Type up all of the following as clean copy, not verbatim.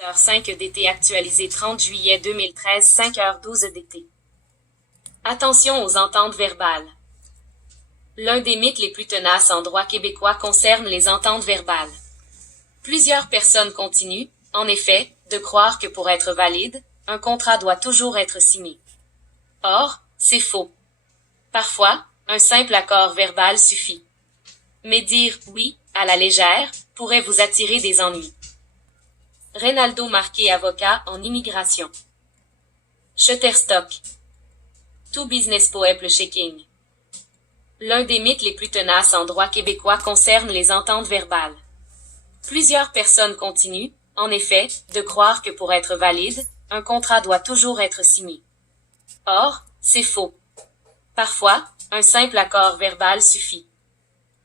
5 d'été actualisé 30 juillet 2013 5h12 d'été. Attention aux ententes verbales. L'un des mythes les plus tenaces en droit québécois concerne les ententes verbales. Plusieurs personnes continuent, en effet, de croire que pour être valide, un contrat doit toujours être signé. Or, c'est faux. Parfois, un simple accord verbal suffit. Mais dire « oui » à la légère pourrait vous attirer des ennuis. Reynaldo Marquet, avocat en immigration. Shutterstock. Tout business poeple checking. L'un des mythes les plus tenaces en droit québécois concerne les ententes verbales. Plusieurs personnes continuent, en effet, de croire que pour être valide, un contrat doit toujours être signé. Or, c'est faux. Parfois, un simple accord verbal suffit.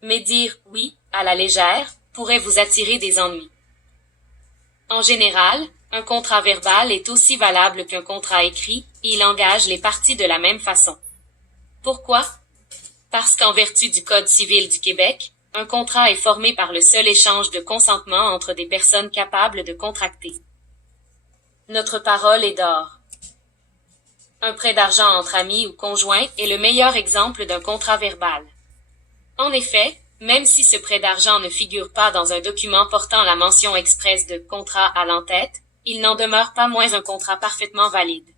Mais dire « oui » à la légère pourrait vous attirer des ennuis. En général, un contrat verbal est aussi valable qu'un contrat écrit, et il engage les parties de la même façon. Pourquoi? Parce qu'en vertu du Code civil du Québec, un contrat est formé par le seul échange de consentement entre des personnes capables de contracter. Notre parole est d'or. Un prêt d'argent entre amis ou conjoints est le meilleur exemple d'un contrat verbal. En effet, même si ce prêt d'argent ne figure pas dans un document portant la mention expresse de « contrat » à l'entête, il n'en demeure pas moins un contrat parfaitement valide.